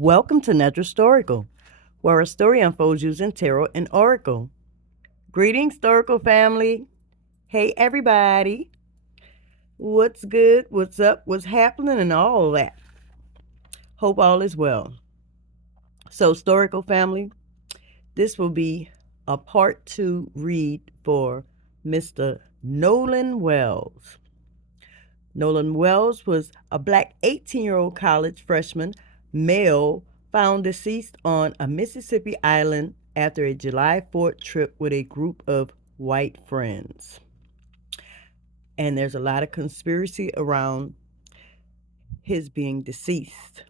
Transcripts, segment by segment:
Welcome to Nedra Historical, where a story unfolds using tarot and oracle. Greetings, historical family. Hey, everybody. What's good? What's up? What's happening? And all that. Hope all is well. So, historical family, this will be a part 2 read for Mr. Nolan Wells. Nolan Wells was a black 18-year-old college freshman male found deceased on a Mississippi island after a July 4th trip with a group of white friends. And there's a lot of conspiracy around his being deceased.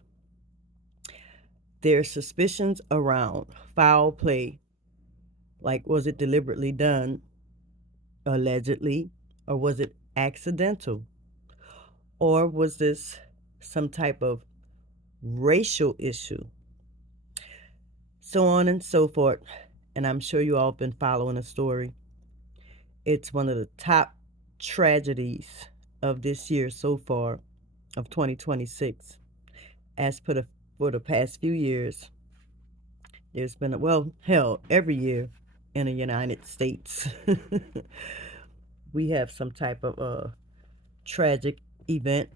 There's suspicions around foul play, like was it deliberately done, allegedly, or was it accidental? Or was this some type of racial issue? So on and so forth. And I'm sure you all have been following the story. It's one of the top tragedies of this year so far, of 2026. As for the past few years, there's been, well, hell, every year in the United States, we have some type of tragic event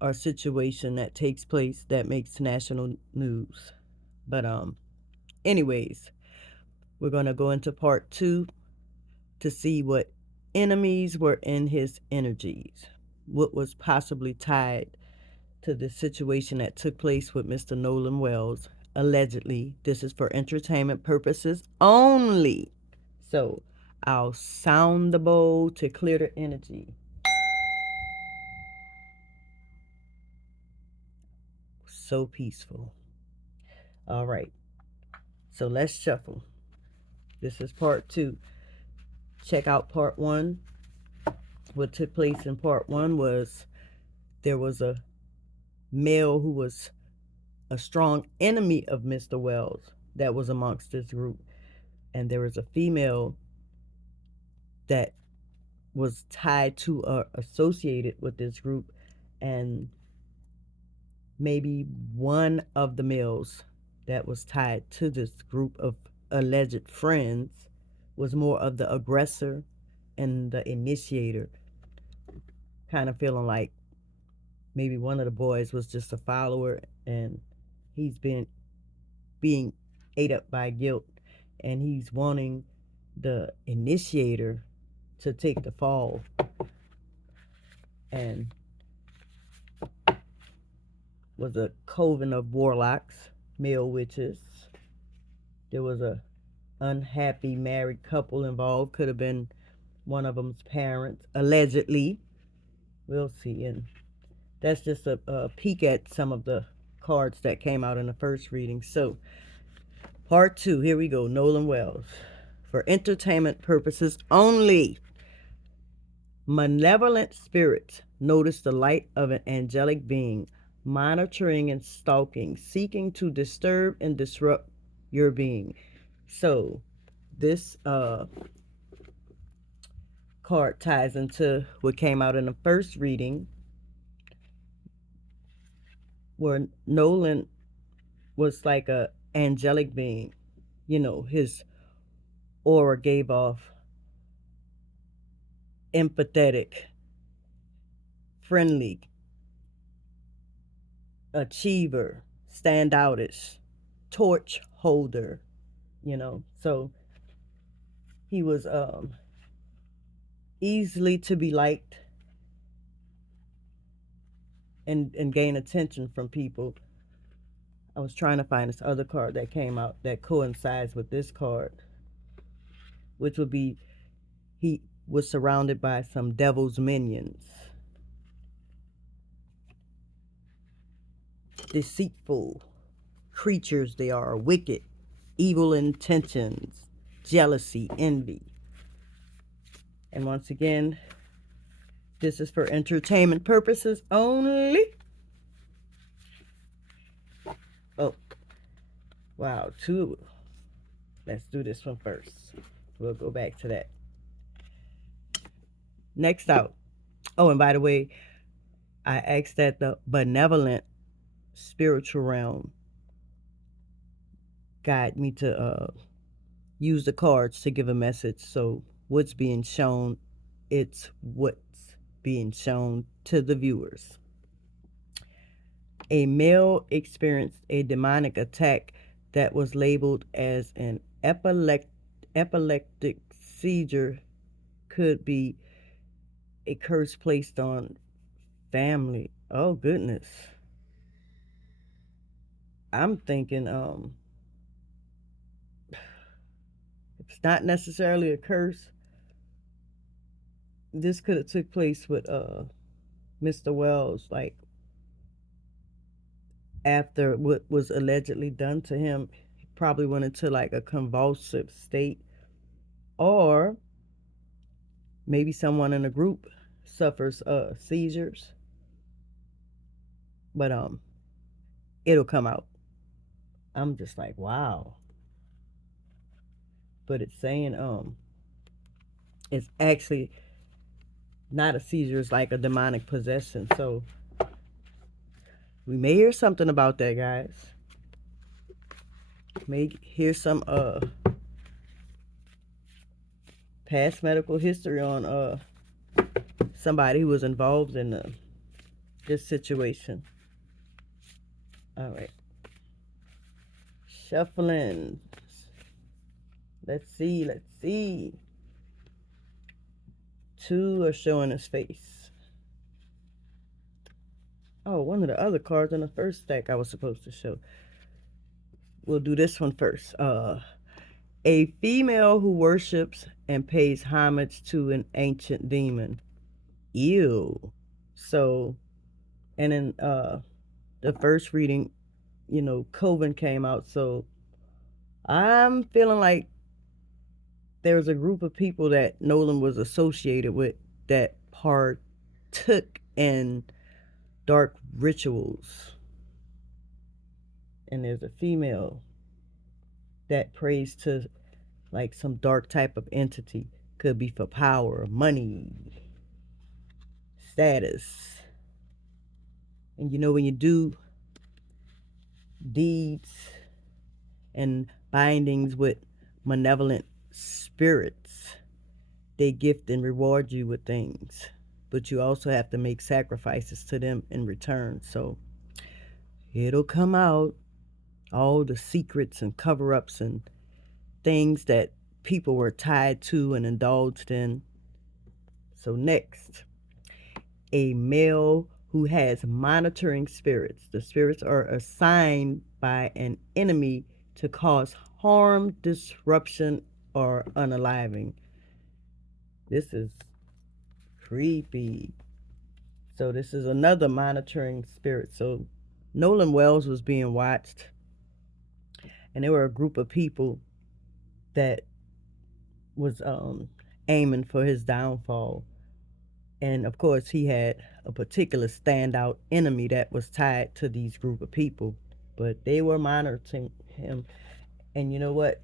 or situation that takes place that makes national news. But anyways, we're going to go into part 2 to see what enemies were in his energies, what was possibly tied to the situation that took place with Mr. Nolan Wells. Allegedly, this is for entertainment purposes only. So I'll sound the bowl to clear the energy. So peaceful. All right. So let's shuffle. This is part 2. Check out part 1. What took place in part 1 was there was a male who was a strong enemy of Mr. Wells that was amongst this group. And there was a female that was tied to or associated with this group. And maybe one of the males that was tied to this group of alleged friends was more of the aggressor and the initiator, kind of feeling like maybe one of the boys was just a follower and he's being ate up by guilt, and he's wanting the initiator to take the fall. And was a coven of warlocks, male witches. There was a unhappy married couple involved. Could have been one of them's parents, allegedly. We'll see. And that's just a peek at some of the cards that came out in the first reading. So, part 2, here we go. Nolan Wells. For entertainment purposes only. Malevolent spirits notice the light of an angelic being, monitoring and stalking, seeking to disturb and disrupt your being. So, this card ties into what came out in the first reading, where Nolan was like a angelic being. You know, his aura gave off empathetic, friendly, achiever, standoutish, torch holder, you know. So he was easily to be liked and gain attention from people. I was trying to find this other card that came out that coincides with this card, which would be he was surrounded by some devil's minions. Deceitful creatures they are, wicked, evil intentions, jealousy, envy. And once again, this is for entertainment purposes only. Oh, wow, 2. Let's do this one first. We'll go back to that. Next out. Oh, and by the way, I asked that the benevolent spiritual realm guide me to use the cards to give a message. So what's being shown, it's what's being shown to the viewers. A male experienced a demonic attack that was labeled as an epileptic seizure. Could be a curse placed on family. Oh goodness. I'm thinking it's not necessarily a curse. This could have took place with Mr. Wells, like after what was allegedly done to him, he probably went into like a convulsive state, or maybe someone in the group suffers seizures, but it'll come out. I'm just like, wow. But it's saying it's actually not a seizure, it's like a demonic possession. So we may hear something about that, guys. May hear some past medical history on somebody who was involved in this situation. All right, shuffling. Let's see, let's see. Two are showing his face. Oh, one of the other cards in the first stack I was supposed to show. We'll do this one first. A female who worships and pays homage to an ancient demon. Ew. So, and in the first reading, you know, Coven came out. So I'm feeling like there was a group of people that Nolan was associated with that partook in dark rituals. And there's a female that prays to like some dark type of entity. Could be for power, money, status. And you know, when you do deeds and bindings with malevolent spirits, they gift and reward you with things, but you also have to make sacrifices to them in return. So it'll come out, all the secrets and cover-ups and things that people were tied to and indulged in. So next, a male who has monitoring spirits. The spirits are assigned by an enemy to cause harm, disruption, or unaliving. This is creepy. So this is another monitoring spirit. So Nolan Wells was being watched, and there were a group of people that was aiming for his downfall. And of course, he had a particular standout enemy that was tied to these group of people, but they were monitoring him. And you know what?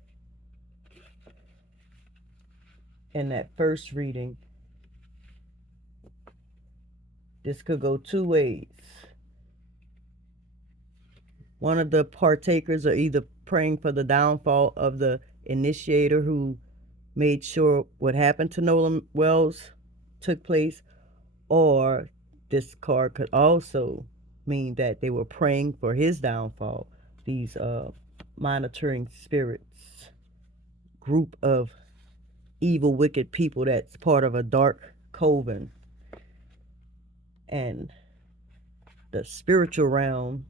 In that first reading, this could go two ways. One of the partakers are either praying for the downfall of the initiator who made sure what happened to Nolan Wells took place, or this card could also mean that they were praying for his downfall. These monitoring spirits, group of evil, wicked people that's part of a dark coven. And the spiritual realm,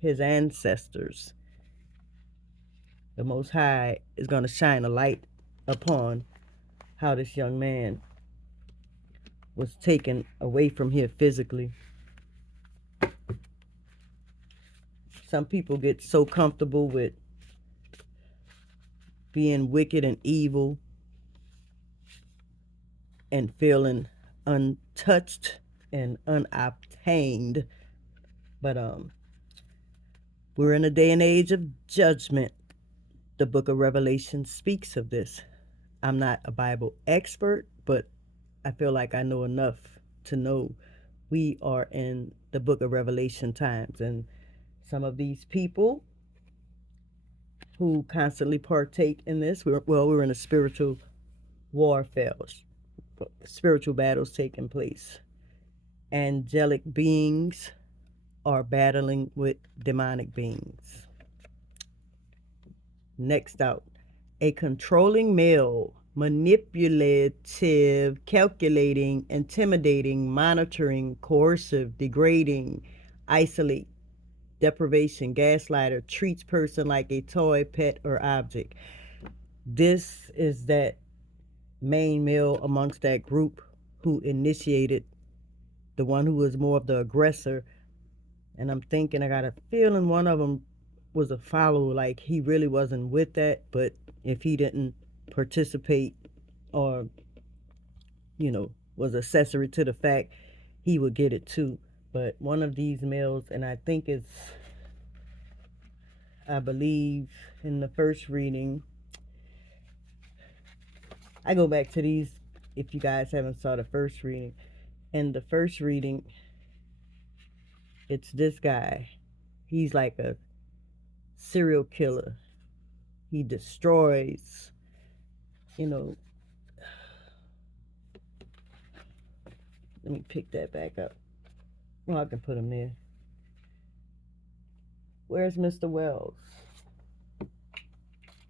his ancestors, the Most High is going to shine a light upon how this young man was taken away from here physically. Some people get so comfortable with being wicked and evil and feeling untouched and unobtained. But we're in a day and age of judgment. The book of Revelation speaks of this. I'm not a Bible expert, but I feel like I know enough to know we are in the book of Revelation times, and Some of these people who constantly partake in this, we're in a spiritual warfare, spiritual battles taking place. Angelic beings are battling with demonic beings. Next out, a controlling male, manipulative, calculating, intimidating, monitoring, coercive, degrading, isolate, deprivation, gaslighter, treats person like a toy, pet, or object. This is that main male amongst that group who initiated, the one who was more of the aggressor. And I'm thinking, I got a feeling one of them was a follower, like he really wasn't with that, but if he didn't participate or, was accessory to the fact, he would get it too. But one of these males, and I believe in the first reading, I go back to these if you guys haven't saw the first reading. In the first reading, it's this guy. He's like a serial killer. He destroys, let me pick that back up. Well, I can put him there. Where's Mr. Wells?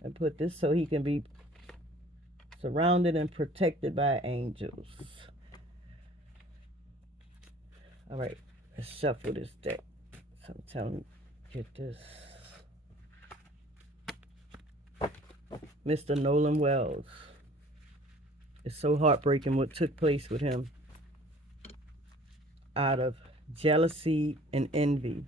I put this so he can be surrounded and protected by angels. All right, let's shuffle this deck. So I'm telling you, get this. Mr. Nolan Wells. It's so heartbreaking what took place with him out of jealousy and envy.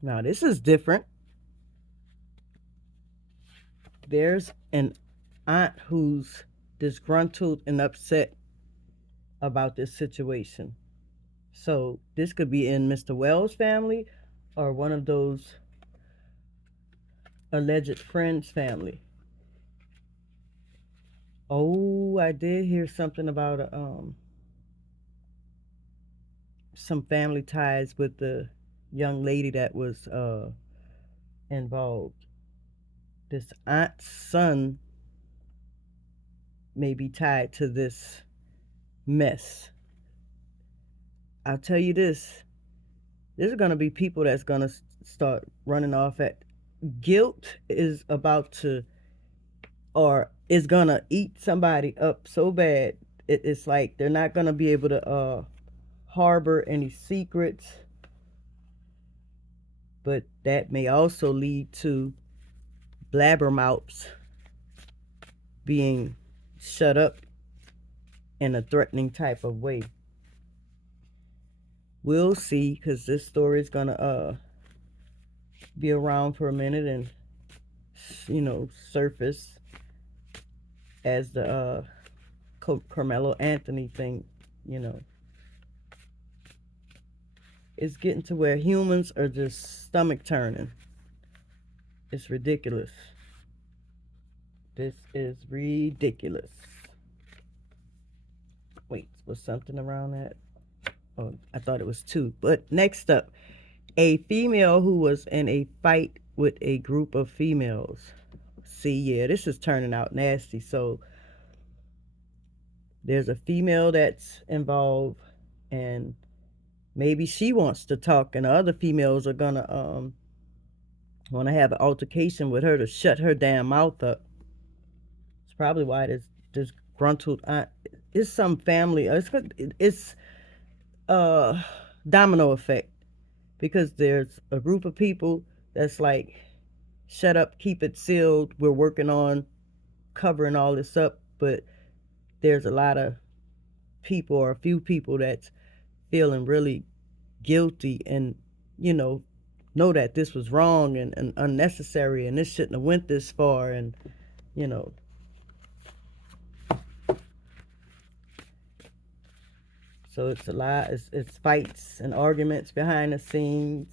Now, this is different. There's an aunt who's disgruntled and upset about this situation. So this could be in Mr. Wells' family or one of those alleged friends' family. Oh, I did hear something about some family ties with the young lady that was involved. This aunt's son may be tied to this mess. I'll tell you this. There's going to be people that's going to start running off at guilt is about to, or is going to eat somebody up so bad. It's like they're not going to be able to harbor any secrets. But that may also lead to blabbermouths being shut up in a threatening type of way. We'll see, because this story is going to be around for a minute and, surface as the Carmelo Anthony thing, It's getting to where humans are just stomach turning. It's ridiculous. This is ridiculous. Wait, was something around that? Oh, I thought it was two. But next up, a female who was in a fight with a group of females. See, yeah, this is turning out nasty. So there's a female that's involved, and maybe she wants to talk, and the other females are gonna want to have an altercation with her to shut her damn mouth up. It's probably why this disgruntled aunt. It's some family. It's domino effect, because there's a group of people that's like, shut up, keep it sealed. We're working on covering all this up, but there's a lot of people, or a few people, that's feeling really guilty and know that this was wrong and unnecessary, and this shouldn't have went this far, and so it's a lot. It's fights and arguments behind the scenes.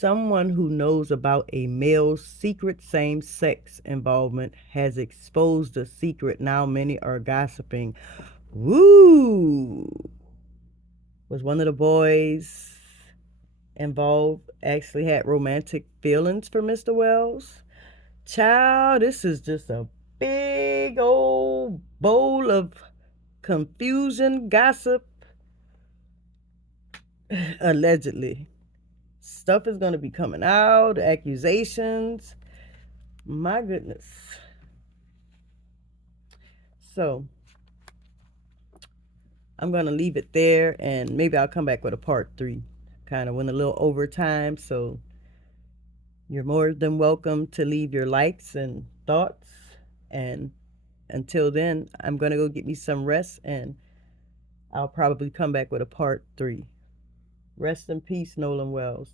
Someone who knows about a male's secret same-sex involvement has exposed the secret now many are gossiping. Woo! Was one of the boys involved actually had romantic feelings for Mr. Wells? Child, this is just a big old bowl of confusion, gossip, allegedly. Stuff is going to be coming out, accusations. My goodness. So, I'm going to leave it there, and maybe I'll come back with a part 3. Kind of went a little overtime, so you're more than welcome to leave your likes and thoughts. And until then, I'm going to go get me some rest, and I'll probably come back with a part 3. Rest in peace, Nolan Wells.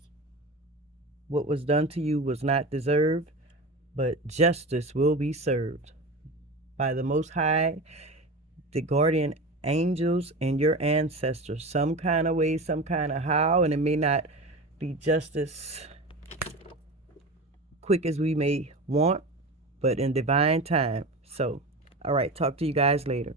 What was done to you was not deserved, but justice will be served by the Most High, the guardian angels, and your ancestors. Some kind of way, some kind of how, and it may not be justice quick as we may want, but in divine time. So, all right, talk to you guys later.